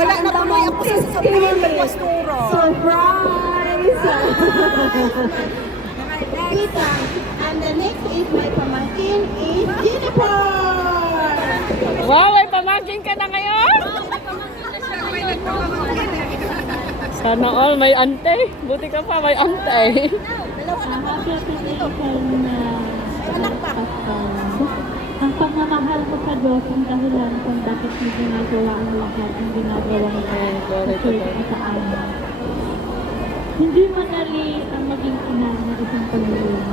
Wala na tuloy ako sa sasabihin kay Pastora. Surprise! Tita, and the next is my pamangkin is Jennifer! Wow, may pamangkin ka na ngayon? Sana all may ante. Buti ka pa, may ante. Anak pa. Ang pagmamahal ko sa Diyos ang dahilan kung bakit hindi ginagawa ang lahat ang ginagawa ng Diyos sa amin. Hindi madali ang maging ina ng isang pamilya.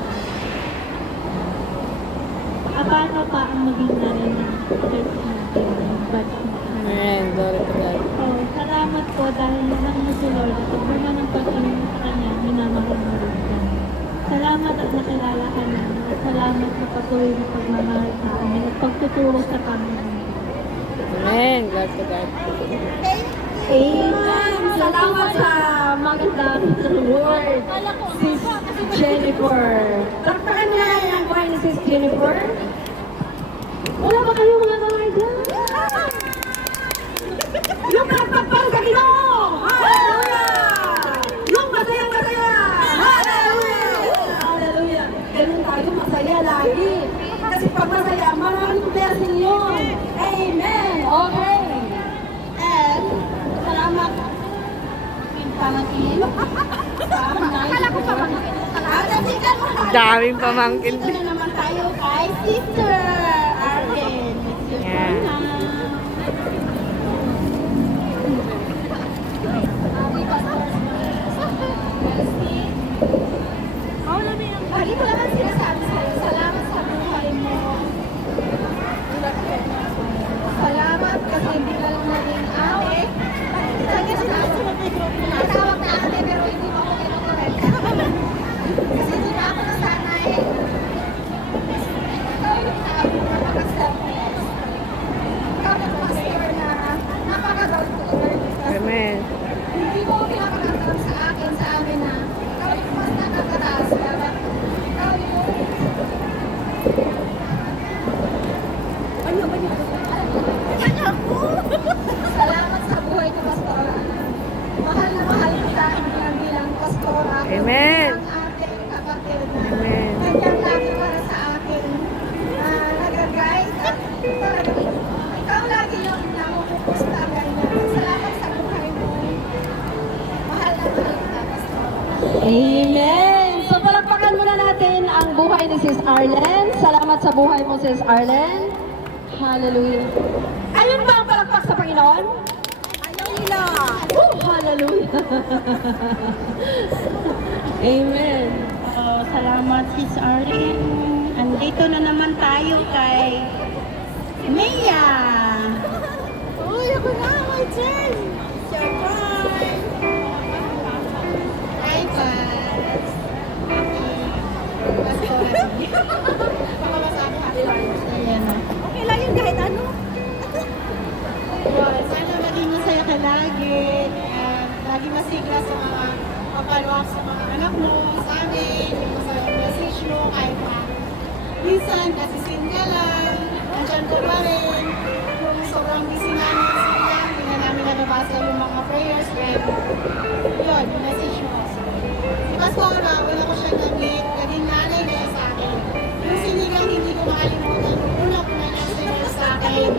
Paano pa ang maging nanay ng church natin, ng batch natin? Amen, glory to God. So, salamat po dahil lang mo si Lord at naman ang pag-inom sa Kanya, minamahal mo rin siya. Salamat at nakilala ka na at salamat sa patuloy na pagmamahal sa amin at pagtuturo sa Panginoon. Amen, glory to God. Amen! Salamat sa magandang word, Sis Jennifer. Takpakan na ang buhay ni Sis Jennifer. Wala ba kayong mga kamay dyan? Yung nagpapang sa Ginoo! Hallelujah! Yung masayang-masaya! Hallelujah! Hallelujah! Ganun tayo masaya lagi. Kasi pag masaya, maraming blessing yun. Amen! Okay. And, salamat. Pamangkin. Akala ko pamangkin. Daming pamangkin. Dito na naman tayo kay Sister Arden. Yeah. Lagi ko naman sinasabi sa'yo, salamat sa buhay mo. Salamat kasi hindi ka lang naging ate. Lagi tinatawag na ate pero hindi mo ako kinukorek. Kasi hindi na ako nasanay. Ikaw yung tao na napaka-selfless. Ikaw yung pastor na napaka-down to earth. Amen. Hindi mo pinapakatam sa akin, sa amin na ikaw yung mas nakakataas. Dapat ikaw yung salamat sa buhay ko, Pastora. Mahal na mahal kita bilang Pastora. Amen. Ang ating kapatid na Amen. nandiyan lagi para sa akin. Nag-guide at talagang ikaw lagi yung namupupusta ganyan. Salamat sa buhay mo. Mahal na mahal kita, Pastora. Amen! So palakpakan muna natin ang buhay ni Sis Arlen. Salamat sa buhay mo, Sis Arlen. Hallelujah. Ayun ba ang palakpak sa Panginoon? Hallelujah. Hallelujah. Amen. Salamat Sis Arlene. Andito na naman tayo kay Mia. Uy, ako na, my turn. Surprise. Hi, Paz. Pastora. Baka masabi happy lives. Ayan na. Okay lang yun kahit ano. Well, sana maging masaya ka lagi. Lagi masigla sa mga papalwak sa mga anak mo, sa amin, yung sa message mo, kahit pa. Minsan, nasisin ka lang, nandiyan ko pa rin. Kung sobrang busy namin sa kanya, hindi na namin nababasa yung mga prayers. And yun, yung message mo. Si Pastora, wala ko siya nag-meet, naging nanay niya sa akin. Yung sinigang hindi ko makalimutan, una ko na niya sa akin.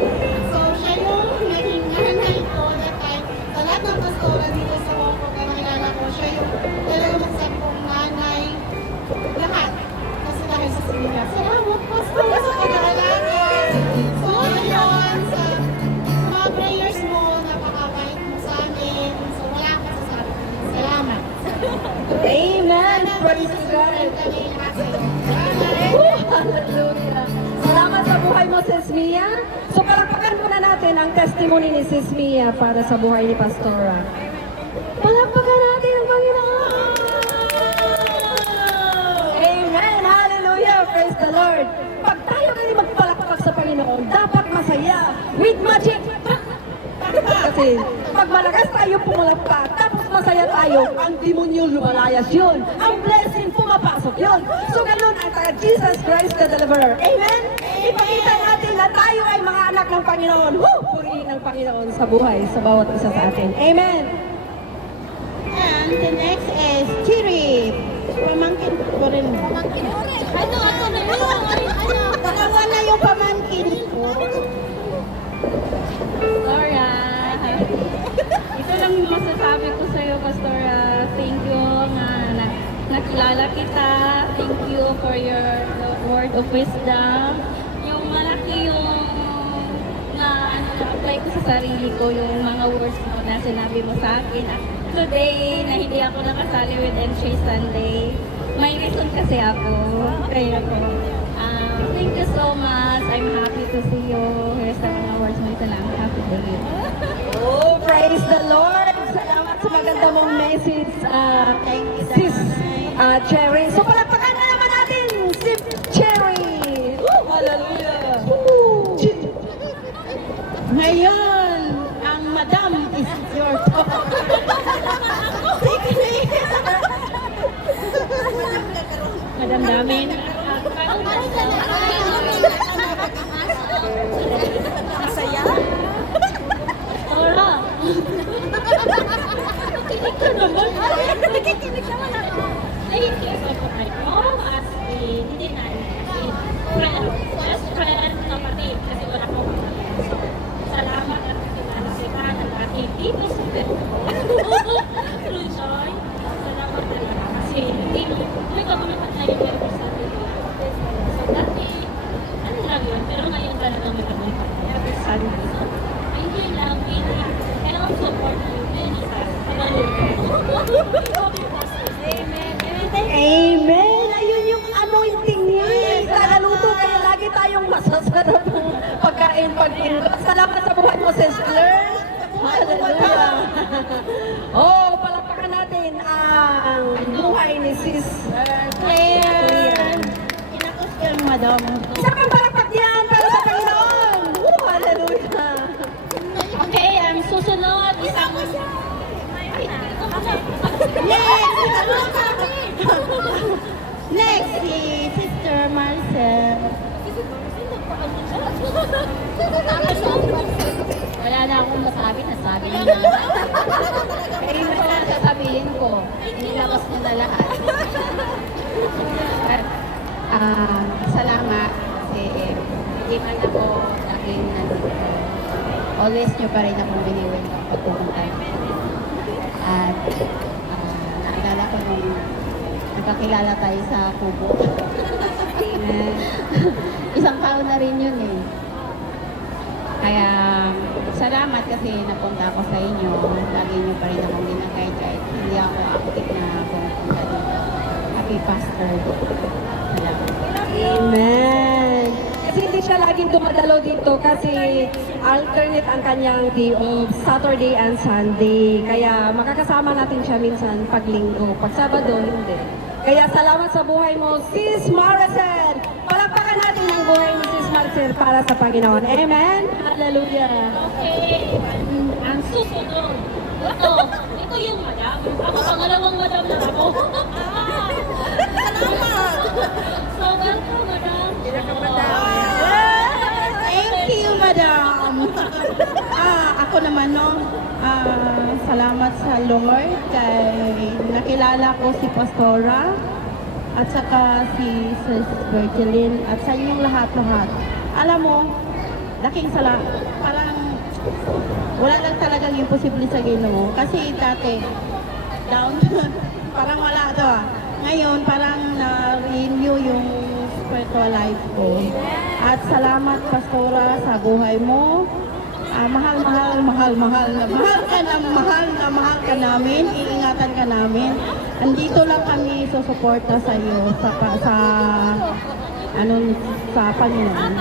So, siya yung naging nanay ko that time. Sa lahat ng Pastora dito sa Woko, kaya nakilala ko, siya yung talagang mag-set kong nanay. Lahat. Kasi dahil sa sinigang. Salamat, Pastora, sa pag-aalaga. So, yun, sa mga prayers mo, napakabait mo sa amin. So, wala ka sasabi. Salamat. Amen. Praise God. Hallelujah. Salamat sa buhay mo, Sis Mia. So, palakpakan muna natin ang testimony ni Sis Mia para sa buhay ni Pastora. Palakpakan natin ang Panginoon. Amen. Hallelujah. Praise the Lord. Pag tayo kasi magpalakpak sa Panginoon, dapat masaya with magic. Kasi pag malakas tayo pumulakpak, tapos masaya tayo, ang demonyo lumalayas yun. Ang blessing pumapasok yun. So ganun ang Jesus Christ the Deliverer. Amen? Ipakita natin na tayo ay mga anak ng Panginoon. Woo! Purihin ng Panginoon sa buhay sa bawat isa sa atin. Amen! And the next is Chiri. Pamangkin ko rin. Ano na yun? Dalawa na yung pamangkin ko. Pastora, ito lang yung masasabi ko sa iyo, Pastora. Thank you nga nakilala kita. Thank you for your word of wisdom. Yung malaki yung na-apply ko sa sarili ko, yung mga words mo na sinabi mo sa akin. At today, na hindi ako nakasali with Entry Sunday, may reason kasi ako. Kaya po, thank you so much. I'm happy to see you. Here's the mga words mo. Ito lang. Happy day. Oh, praise the Lord! Salamat sa maganda mong message, sis Cherry. So, palakpakan na naman natin si Cherry! Woo! Hallelujah! Woo! Ngayon, ang madam is your turn. Madam Damin. Masaya? Pastora. Nakikinig ka naman. Nakikinig naman ako. Ayun kasi ako kay Mom as in, hindi na friend, best friend, kapatid, kasi wala ko salamat at kakilala kita ng ating dito sa True Joy. Salamat talaga kasi hindi ko kumakat na yung meron sa atin. So dati, ano lang yun, pero ngayon talagang may kamulipat. Every Sunday. So, I enjoy lang, really, and also support you many times. Amen. Amen! Ayun yung anointing niya. Sa luto, kaya lagi tayong masasarap ng pagkain pag-indot. Salamat sa buhay mo, sister. Hallelujah! Oh, palakpakan natin ang buhay ni Sister Claire. Kinakos ka, madam. Isa pang palakpak yan para sa Panginoon. Oh, hallelujah! Okay, ang susunod, isang... Next, si Sister Marcel. Wala na akong masabi, nasabi na na. Kaya mo na sasabihin ko, inilabas mo na lahat. Salamat kasi hindi man ako laging nandito. Always nyo pa rin akong biniwin ng pagpupunta. At naalala ko nung nagkakilala tayo sa Kubo. Isang taon na rin yun eh. Kaya salamat kasi napunta ako sa inyo. Lagi nyo pa rin akong ginagay kahit hindi ako active na pumupunta dito. Happy Pastor. Salamat. Amen. Kasi hindi siya laging dumadalo dito kasi alternate ang kanyang day off, Saturday and Sunday. Kaya makakasama natin siya minsan pag linggo, pag Sabado, hindi. Kaya salamat sa buhay mo, Sis Maricel. Palakpakan natin ang buhay ni Sis Maricel para sa Panginoon. Amen? Hallelujah. Okay, ang susunod. Ito yung madam. Ako, pangalawang madam na ako. Salamat! So, welcome, madam. Thank you, madam. Ako naman, no, salamat sa Lord kay nakilala ko si Pastora at saka si Sis Virgilin at sa inyong lahat-lahat. Alam mo, laking parang wala lang talagang imposible sa Ginoo. Kasi dati, down, parang wala to. Ngayon, parang na-renew yung spiritual life ko. At salamat, Pastora, sa buhay mo. Mahal ka namin. Iingatan ka namin. Andito lang kami susuporta sa iyo sa Panginoon.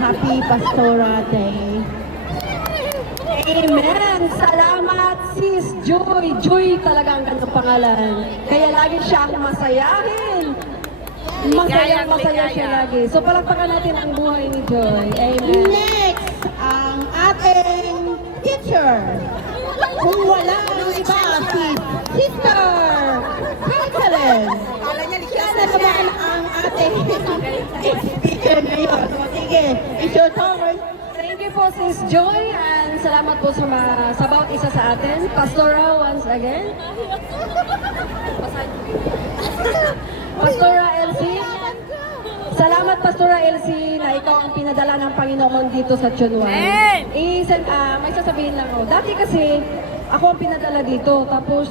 Happy Pastora Day. Amen! Salamat, Sis Joy. Joy talaga ang kanyang pangalan. Kaya lagi siyang masayahin. Masaya siya lagi. So palakpakan natin ang buhay ni Joy. Amen. Next, ang ating teacher. Kung wala ang iba, si Sister Franklin. Yan na naman ang ating teacher ngayon. So, sige, it's your turn. thank you po Sis Joy and salamat po sa bawat isa sa atin. Pastora once again. Pastora Elsie. Salamat Pastora Elsie na ikaw ang pinadala ng Panginoon dito sa Chunwan. May sasabihin lang ako. Dati kasi ako ang pinadala dito tapos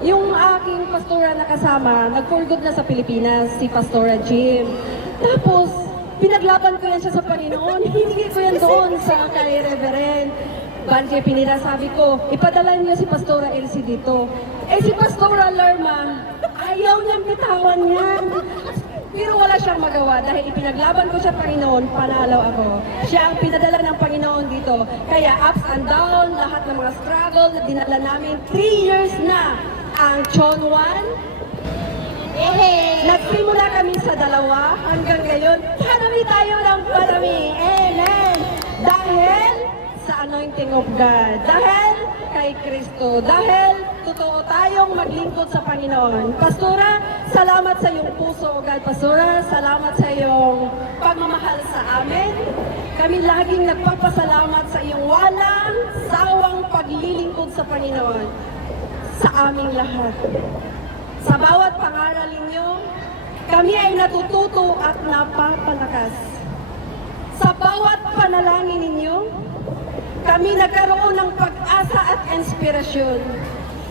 yung aking pastora na kasama, nag-for good na sa Pilipinas, si Pastora Jim. Tapos, pinaglaban ko yan siya sa Panginoon. Hindi ko yan doon sa kay Reverend Banjay Pinira. Sabi ko, ipadala niyo si Pastora Elsie dito. Eh si Pastora Lerma, ayaw niyang bitawan yan. Pero wala siyang magawa dahil ipinaglaban ko siya Panginoon, panalo ako. Siya ang pinadala ng Panginoon dito. Kaya ups and down, lahat ng mga struggle na dinala namin, 3 years na ang Chonwan. Nagsimula kami sa 2 hanggang ngayon, parami tayo ng parami. Amen! Dahil sa anointing of God, dahil kay Kristo, dahil totoo tayong maglingkod sa Panginoon. Pastora, salamat sa iyong puso, God. Pastora, salamat sa iyong pagmamahal sa amin. Kami laging nagpapasalamat sa iyong walang sawang paglilingkod sa Panginoon sa aming lahat. Sa bawat pangaral ninyo, kami ay natututo at napapalakas. Sa bawat panalangin ninyo, kami nagkaroon ng pag-asa at inspirasyon.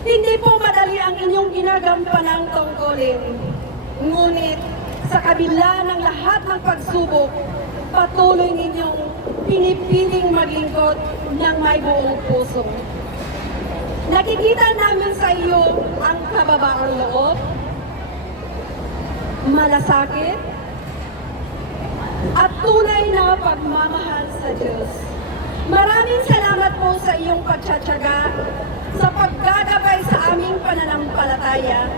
Hindi po madali ang inyong ginagampanang tungkulin. Ngunit sa kabila ng lahat ng pagsubok, patuloy ninyong pinipiling maglingkod ng may buong puso. Nakikita namin sa iyo ang kababaang loob, malasakit, at tunay na pagmamahal sa Diyos. Maraming salamat po sa iyong pagtsatsaga, sa paggagabay sa aming pananampalataya,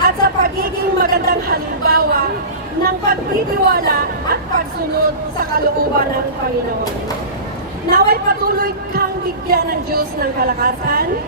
at sa pagiging magandang halimbawa ng pagtitiwala at pagsunod sa kalooban ng Panginoon. Naway patuloy kang bigyan ng Diyos ng kalakasan,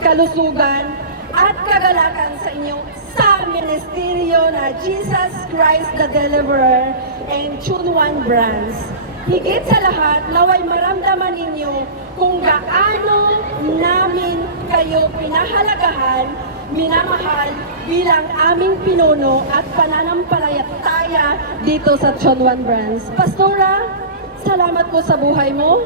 kalusugan, at kagalakan sa inyong sa ministeryo na Jesus Christ the Deliverer and Chunwan Brands. Higit sa lahat, naway maramdaman ninyo kung gaano namin kayo pinahalagahan, minamahal bilang aming pinuno at pananampalataya dito sa Chunwan Brands. Pastora, salamat po sa buhay mo,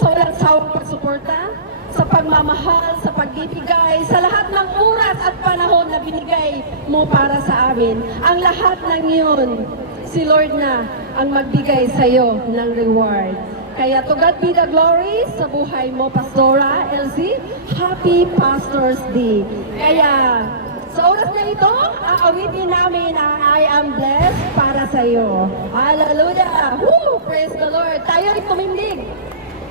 sa walang sawang pagsuporta, sa pagmamahal, sa pagbibigay, sa lahat ng oras at panahon na binigay mo para sa amin. Ang lahat ng yun, si Lord na ang magbigay sa iyo ng reward. Kaya to God be the glory sa buhay mo, Pastora Elsie. Happy Pastor's Day. Kaya sa oras na ito, aawitin namin ang I Am Blessed para sa iyo. Hallelujah! Woo! Praise the Lord! Tayo ay tumindig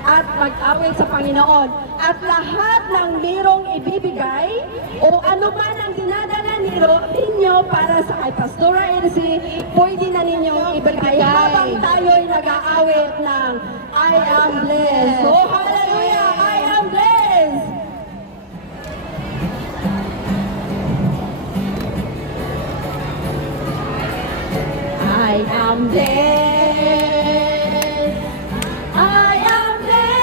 at mag-awit sa Panginoon. At lahat ng merong ibibigay o ano man ang dinadala ninyo para sa kay Pastora Elsie, pwede na ninyong ibigay habang tayo'y nag-aawit ng I Am Blessed. Oh, hallelujah! I am blessed! I am blessed. I am blessed.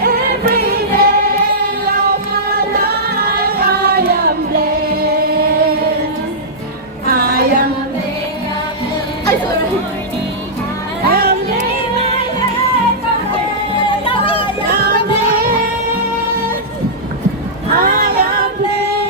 Every day of my life, I am blessed. I am blessed. Ay, sorry. I'm laying my head on bed. I am blessed. I am blessed.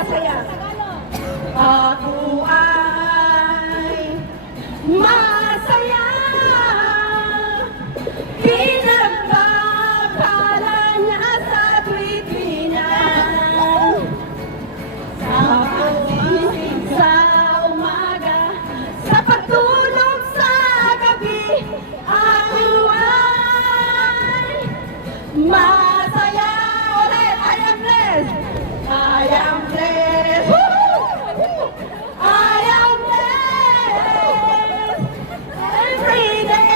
masaya. Ako ay masaya. Pinagbabala niya sa tuwid-tuwinan. Sa pag-isip sa umaga, sa pagtulog sa gabi, ako ay masaya. Ulit, I am blessed. I am blessed. Woo! I am blessed. Every day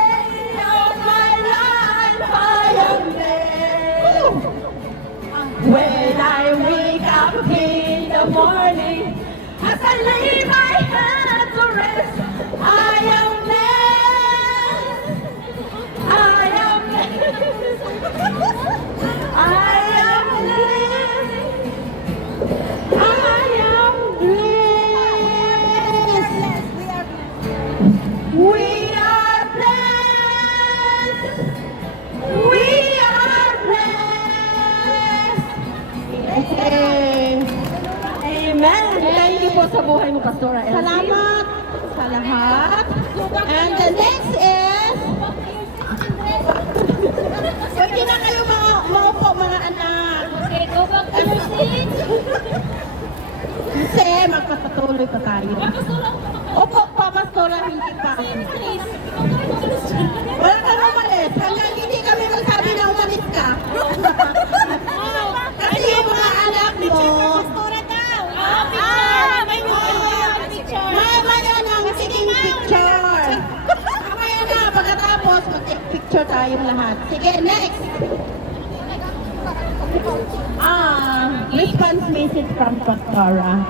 of my life, I am blessed. When I wake up in the morning, as I lay my head to rest, I am blessed. I am blessed. I am blessed. I am blessed. We are blessed. We are blessed. Amen. Thank you po sa buhay mo, Pastora Elsie. Salamat sa lahat. And the next is, pwede na kayo maupo mga anak. Okay, go back to your seat. Kasi magpapatuloy pa tayo. Opo pa, Pastora, hindi pa. Please. Wala kang umalis. Hanggang hindi kami magsabi na umalis ka. Kasi yung mga anak mo, Pastora daw. May picture. mamaya ng singing picture. Mamaya na, pagkatapos, mag-take picture tayong lahat. Sige, next. Response message from Pastora.